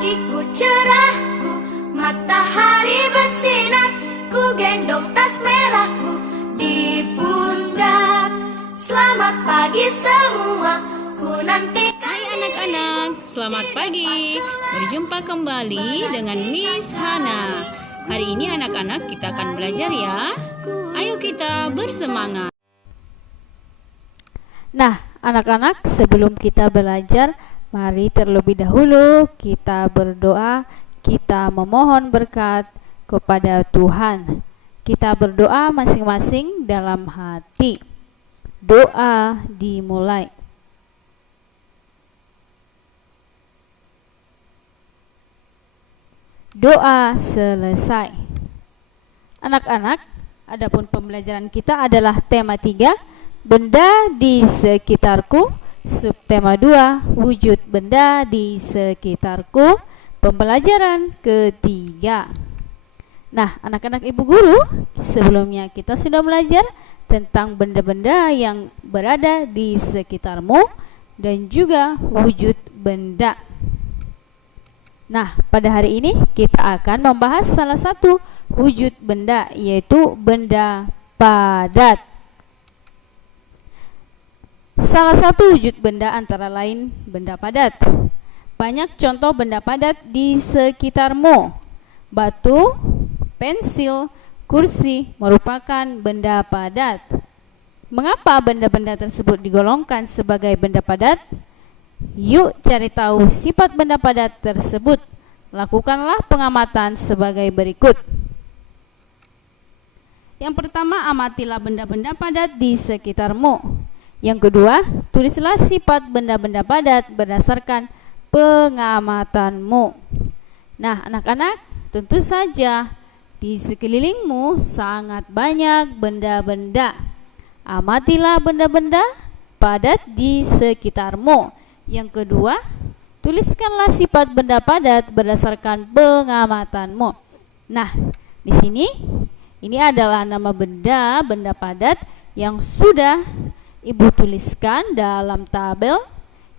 pagiku cerahku, matahari bersinar, ku gendong tas merahku di pundak. Selamat pagi semua, ku nantikan. Hai anak-anak, selamat pagi. Berjumpa kembali dengan Miss Hana. Hari ini anak-anak kita akan belajar ya. Ayo kita bersemangat. Nah, anak-anak, sebelum kita belajar, mari terlebih dahulu kita berdoa, kita memohon berkat kepada Tuhan. Kita berdoa masing-masing dalam hati. Doa dimulai. Doa selesai. Anak-anak, adapun pembelajaran kita adalah tema 3, benda di sekitarku. Subtema 2, wujud benda di sekitarku. Pembelajaran ketiga. Nah, anak-anak ibu guru, sebelumnya kita sudah belajar tentang benda-benda yang berada di sekitarmu dan juga wujud benda. Nah, pada hari ini kita akan membahas salah satu wujud benda, yaitu benda padat. Salah satu wujud benda antara lain benda padat. Banyak contoh benda padat di sekitarmu. Batu, pensil, kursi merupakan benda padat. Mengapa benda-benda tersebut digolongkan sebagai benda padat? Yuk cari tahu sifat benda padat tersebut. Lakukanlah pengamatan sebagai berikut. Yang pertama, amatilah benda-benda padat di sekitarmu. Yang kedua, tulislah sifat benda-benda padat berdasarkan pengamatanmu. Nah, anak-anak, tentu saja di sekelilingmu sangat banyak benda-benda. Amatilah benda-benda padat di sekitarmu. Yang kedua, tuliskanlah sifat benda padat berdasarkan pengamatanmu. Nah, di sini ini adalah nama benda padat yang sudah Ibu tuliskan dalam tabel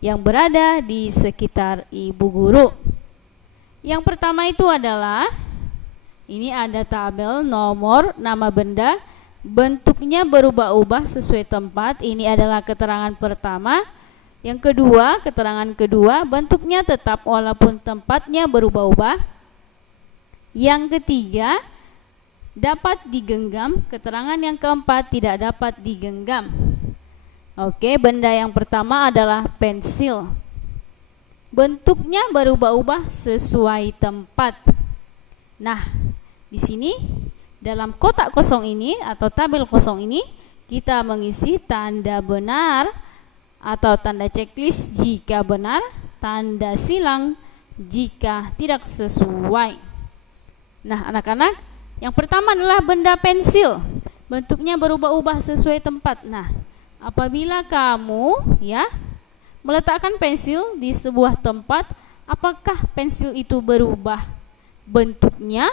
yang berada di sekitar ibu guru. Yang pertama itu adalah, ini ada tabel nomor nama benda, bentuknya berubah-ubah sesuai tempat. Ini adalah keterangan pertama. Yang kedua, keterangan kedua, bentuknya tetap walaupun tempatnya berubah-ubah. Yang ketiga, dapat digenggam. Keterangan yang keempat, tidak dapat digenggam. Oke, benda yang pertama adalah pensil. Bentuknya berubah-ubah sesuai tempat. Nah, di sini dalam kotak kosong ini atau tabel kosong ini kita mengisi tanda benar atau tanda checklist jika benar, tanda silang jika tidak sesuai. Nah, anak-anak, yang pertama adalah benda pensil. Bentuknya berubah-ubah sesuai tempat. Nah, apabila kamu meletakkan pensil di sebuah tempat, apakah pensil itu berubah bentuknya?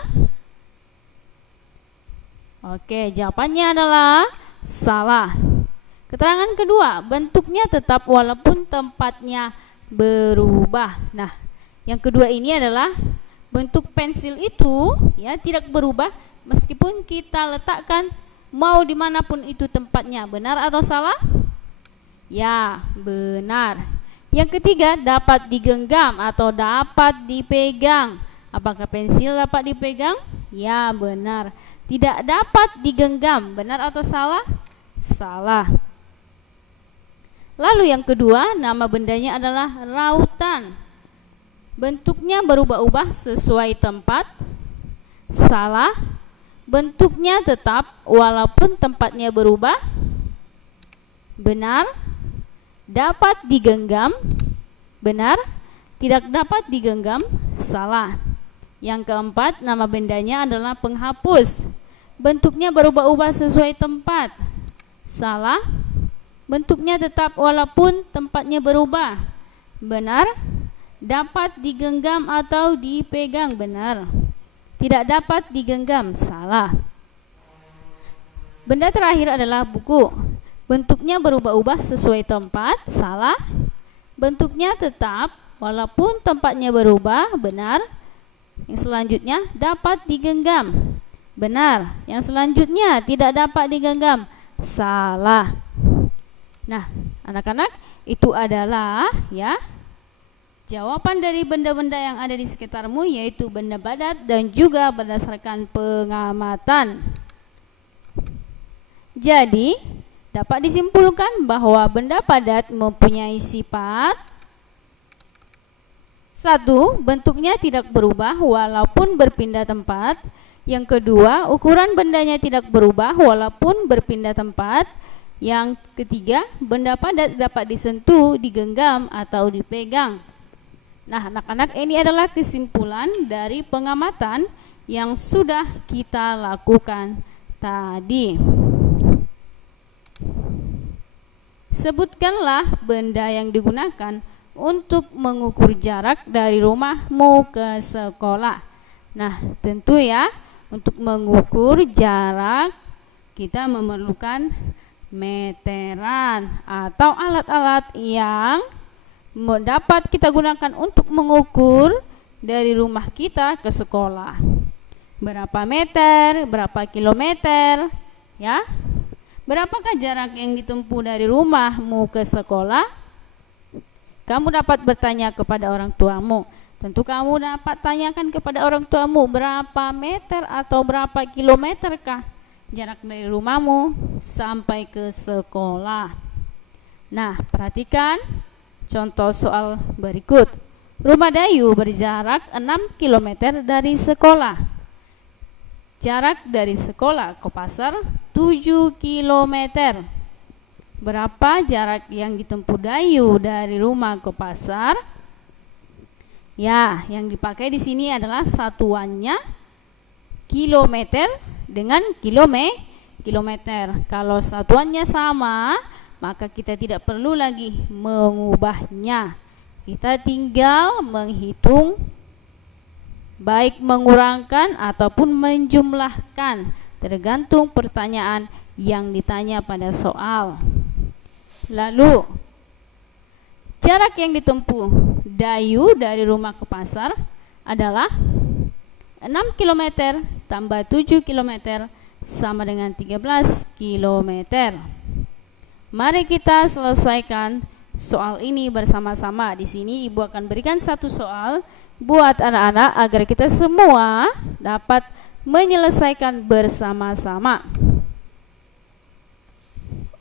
Oke, jawabannya adalah salah. Keterangan kedua, bentuknya tetap walaupun tempatnya berubah. Nah, yang kedua ini adalah bentuk pensil itu tidak berubah meskipun kita letakkan mau dimanapun itu tempatnya. Benar atau salah? Ya, benar. Yang ketiga, dapat digenggam atau dapat dipegang. Apakah pensil dapat dipegang? Ya, benar. Tidak dapat digenggam. Benar atau salah? Salah. Lalu yang kedua, nama bendanya adalah rautan. Bentuknya berubah-ubah sesuai tempat. Salah. Bentuknya tetap walaupun tempatnya berubah. Benar. Dapat digenggam. Benar. Tidak dapat digenggam. Salah. Yang keempat, nama bendanya adalah penghapus. Bentuknya berubah-ubah sesuai tempat. Salah. Bentuknya tetap walaupun tempatnya berubah. Benar. Dapat digenggam atau dipegang. Benar. Tidak dapat digenggam. Salah. Benda terakhir adalah buku. Bentuknya berubah-ubah sesuai tempat. Salah. Bentuknya tetap walaupun tempatnya berubah. Benar. Yang selanjutnya, dapat digenggam. Benar. Yang selanjutnya, tidak dapat digenggam. Salah. Nah, anak-anak, itu adalah jawaban dari benda-benda yang ada di sekitarmu, yaitu benda padat dan juga berdasarkan pengamatan. Jadi, dapat disimpulkan bahwa benda padat mempunyai sifat: 1. Bentuknya tidak berubah walaupun berpindah tempat. Yang kedua, ukuran bendanya tidak berubah walaupun berpindah tempat. Yang ketiga, benda padat dapat disentuh, digenggam, atau dipegang. Nah, anak-anak, ini adalah kesimpulan dari pengamatan yang sudah kita lakukan tadi. Sebutkanlah benda yang digunakan untuk mengukur jarak dari rumahmu ke sekolah. Nah, tentu untuk mengukur jarak kita memerlukan meteran atau alat-alat yang dapat kita gunakan untuk mengukur dari rumah kita ke sekolah. Berapa meter, berapa kilometer, Berapakah jarak yang ditempuh dari rumahmu ke sekolah? Kamu dapat bertanya kepada orang tuamu. Tentu kamu dapat tanyakan kepada orang tuamu, berapa meter atau berapa kilometerkah jarak dari rumahmu sampai ke sekolah. Nah, perhatikan contoh soal berikut. Rumah Dayu berjarak 6 km dari sekolah. Jarak dari sekolah ke pasar 7 km. Berapa jarak yang ditempuh Dayu dari rumah ke pasar? Yang dipakai di sini adalah satuannya kilometer dengan kilometer. Kalau satuannya sama, maka kita tidak perlu lagi mengubahnya. Kita tinggal menghitung, baik mengurangkan ataupun menjumlahkan, tergantung pertanyaan yang ditanya pada soal. Lalu, jarak yang ditempuh Dayu dari rumah ke pasar adalah 6 km tambah 7 km sama dengan 13 km. Mari kita selesaikan soal ini bersama-sama. Di sini Ibu akan berikan satu soal buat anak-anak agar kita semua dapat menyelesaikan bersama-sama.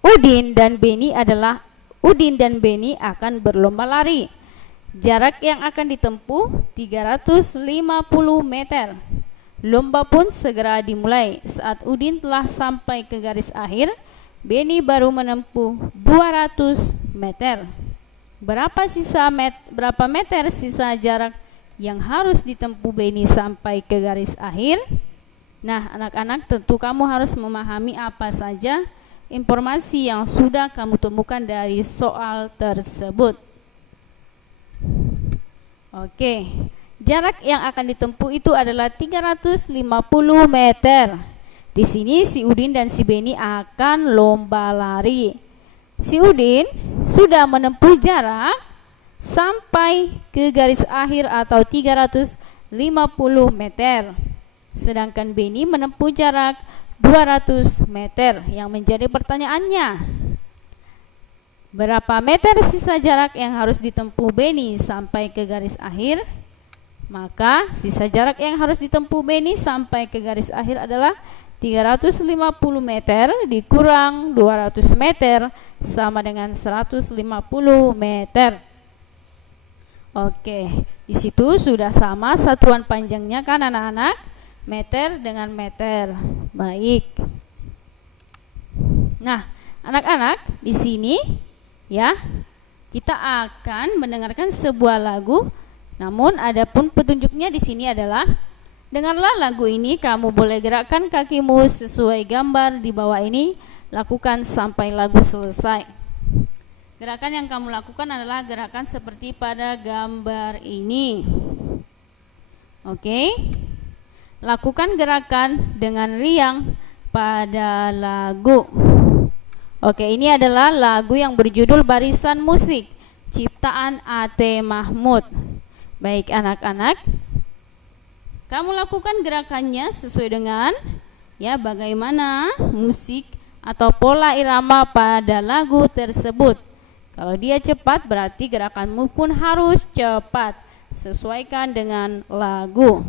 Udin dan Beni akan berlomba lari. Jarak yang akan ditempuh 350 meter. Lomba pun segera dimulai. Saat Udin telah sampai ke garis akhir, Beni baru menempuh 200 meter. Berapa meter sisa jarak yang harus ditempuh Beni sampai ke garis akhir? Nah, anak-anak, tentu kamu harus memahami apa saja informasi yang sudah kamu temukan dari soal tersebut. Oke, jarak yang akan ditempuh itu adalah 350 meter. Di sini si Udin dan si Beni akan lomba lari. Si Udin sudah menempuh jarak sampai ke garis akhir atau 350 meter. Sedangkan Beni menempuh jarak 200 meter. Yang menjadi pertanyaannya, berapa meter sisa jarak yang harus ditempuh Beni sampai ke garis akhir? Maka sisa jarak yang harus ditempuh Beni sampai ke garis akhir adalah 350 meter dikurang 200 meter sama dengan 150 meter. Oke, di situ sudah sama satuan panjangnya kan anak-anak? Meter dengan meter. Baik. Nah, anak-anak, di sini kita akan mendengarkan sebuah lagu. Namun adapun petunjuknya di sini adalah, dengarlah lagu ini, kamu boleh gerakkan kakimu sesuai gambar di bawah ini, lakukan sampai lagu selesai. Gerakan yang kamu lakukan adalah gerakan seperti pada gambar ini. Oke. Lakukan gerakan dengan riang pada lagu. Oke, ini adalah lagu yang berjudul Barisan Musik. ciptaan A.T. Mahmud. Baik anak-anak, kamu lakukan gerakannya sesuai dengan bagaimana musik atau pola irama pada lagu tersebut. Kalau dia cepat berarti gerakanmu pun harus cepat, sesuaikan dengan lagu.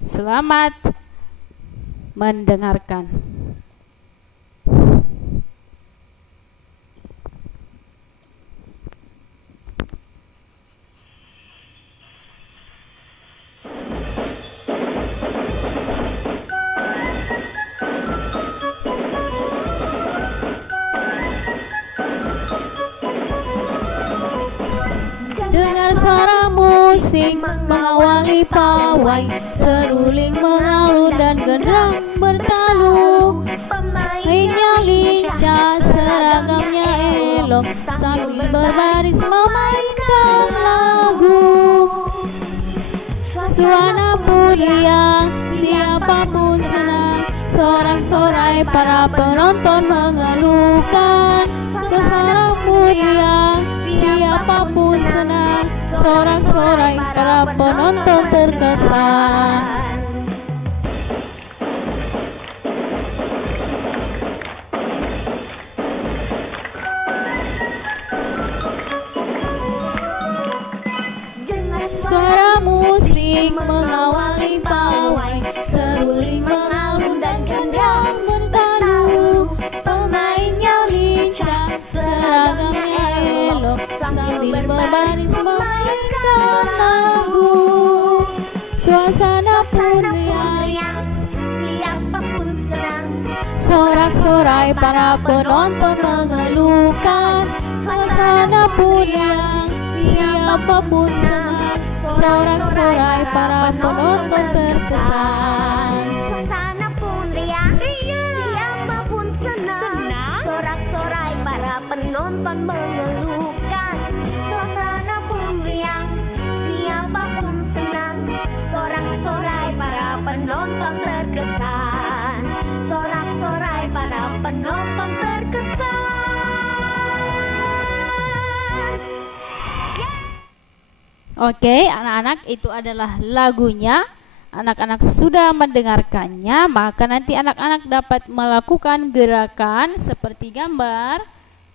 Selamat mendengarkan. Dengar suara musik mengawali pawai, seruling mengalun dan genderang bertalu. Mainnya lincah, seragamnya elok, sambil berbaris memainkan lagu. Suara pun riang, siapapun senang, sorak-sorai para penonton mengeluhkan. Suasana pun riang, siapapun senang, sorak-sorai para penonton terkesan. Suara musik mengawali pawai, seruling mengalun dan genderang bertalu. Pemainnya lincah, seragamnya elok, sambil berbaris memainkan lagu. Suasana pun riang, siapapun senang, sorak-sorai para penonton mengeluhkan. Suasana pun riang, siapapun senang, sorak-sorai para penonton terkesan. Suasana pun riang, siapapun senang, sorak-sorai para penonton mengeluhkan. Suasana pun riang, siapapun senang, sorak-sorai para penonton terkesan. Sorak-sorai para penonton terkesan. Oke, anak-anak, itu adalah lagunya. Anak-anak sudah mendengarkannya, maka nanti anak-anak dapat melakukan gerakan seperti gambar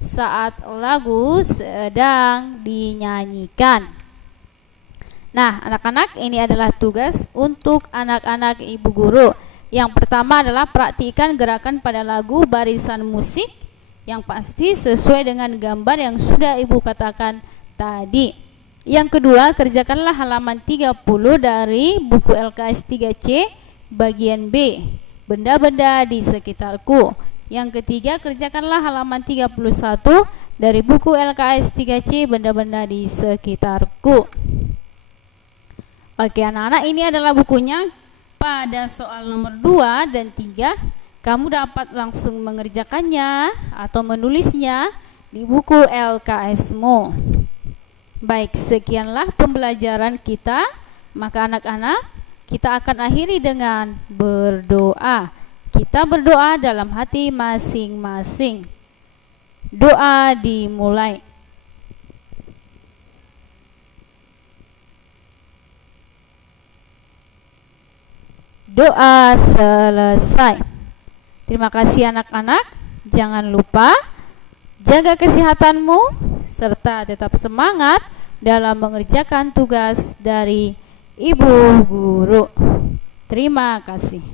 saat lagu sedang dinyanyikan. Nah, anak-anak, ini adalah tugas untuk anak-anak ibu guru. Yang pertama adalah praktikan gerakan pada lagu barisan musik yang pasti sesuai dengan gambar yang sudah ibu katakan tadi. Yang kedua, kerjakanlah halaman 30 dari buku LKS 3C bagian B, benda-benda di sekitarku. Yang ketiga, kerjakanlah halaman 31 dari buku LKS 3C benda-benda di sekitarku. Oke anak-anak, ini adalah bukunya. Pada soal nomor 2 dan 3, kamu dapat langsung mengerjakannya atau menulisnya di buku LKS-mu. Baik, sekianlah pembelajaran kita. Maka anak-anak, kita akan akhiri dengan berdoa. Kita berdoa dalam hati masing-masing. Doa dimulai. Doa selesai. Terima kasih anak-anak. Jangan lupa jaga kesehatanmu serta tetap semangat dalam mengerjakan tugas dari ibu guru. Terima kasih.